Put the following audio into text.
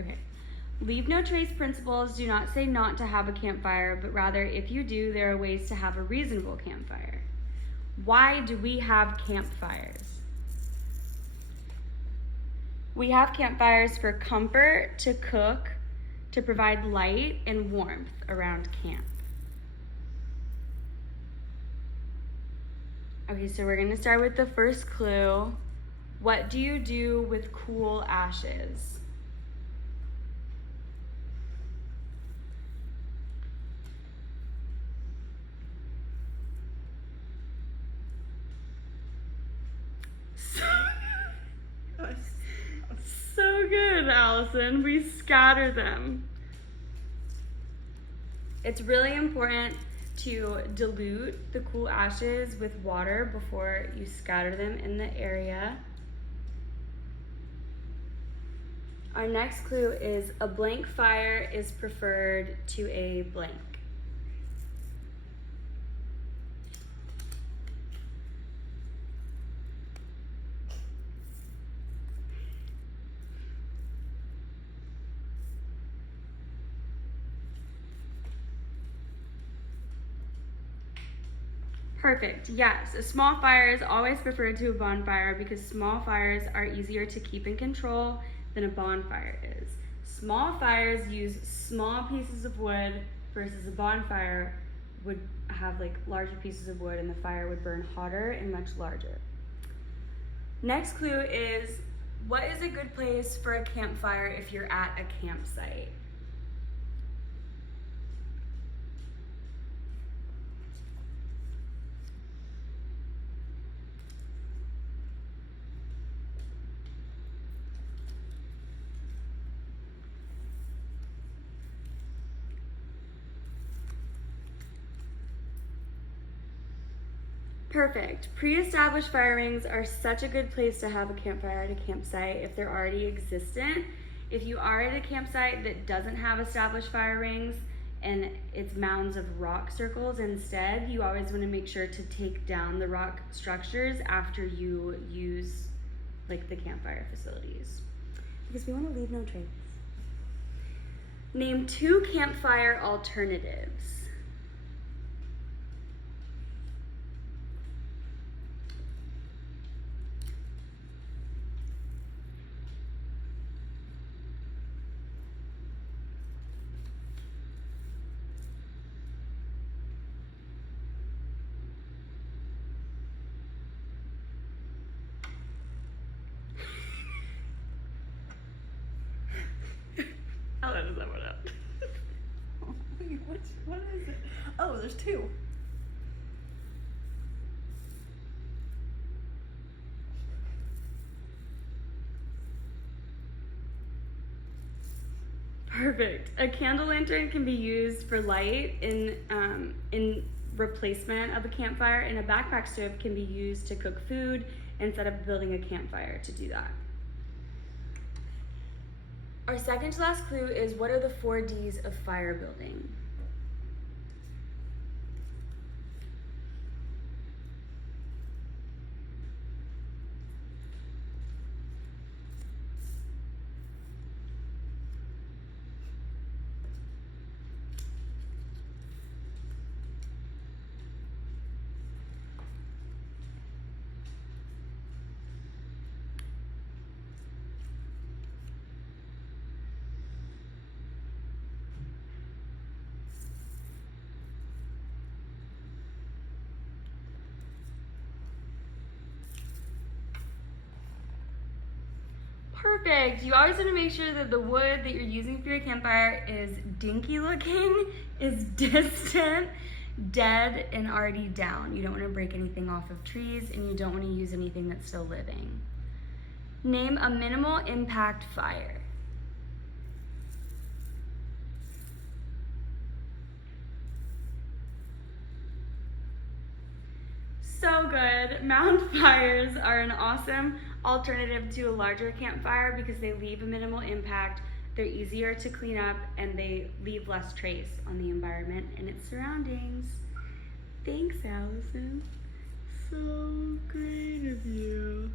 Okay. Leave no trace principles do not say not to have a campfire, but rather if you do, there are ways to have a reasonable campfire. Why do we have campfires? We have campfires for comfort, to cook, to provide light and warmth around camp. Okay, so we're gonna start with the first clue. What do you do with cool ashes? So good, Allison. We scatter them. It's really important to dilute the cool ashes with water before you scatter them in the area. Our next clue is a blank fire is preferred to a blank. Perfect, yes. A small fire is always preferred to a bonfire because small fires are easier to keep in control than a bonfire is. Small fires use small pieces of wood versus a bonfire would have like larger pieces of wood and the fire would burn hotter and much larger. Next clue is, what is a good place for a campfire if you're at a campsite? Perfect. Pre-established fire rings are such a good place to have a campfire at a campsite if they're already existent. If you are at a campsite that doesn't have established fire rings and it's mounds of rock circles instead, you always want to make sure to take down the rock structures after you use like the campfire facilities, because we want to leave no trace. Name 2 campfire alternatives. I'll edit that one out. What is it? Oh, there's 2. Perfect. A candle lantern can be used for light in replacement of a campfire, and a backpack stove can be used to cook food instead of building a campfire to do that. Our second to last clue is, what are the 4 Ds of fire building? Perfect. You always want to make sure that the wood that you're using for your campfire is dinky looking, is distant, dead, and already down. You don't want to break anything off of trees, and you don't want to use anything that's still living. Name a minimal impact fire. So good. Mound fires are an awesome alternative to a larger campfire because they leave a minimal impact, they're easier to clean up, and they leave less trace on the environment and its surroundings. Thanks, Allison. So great of you.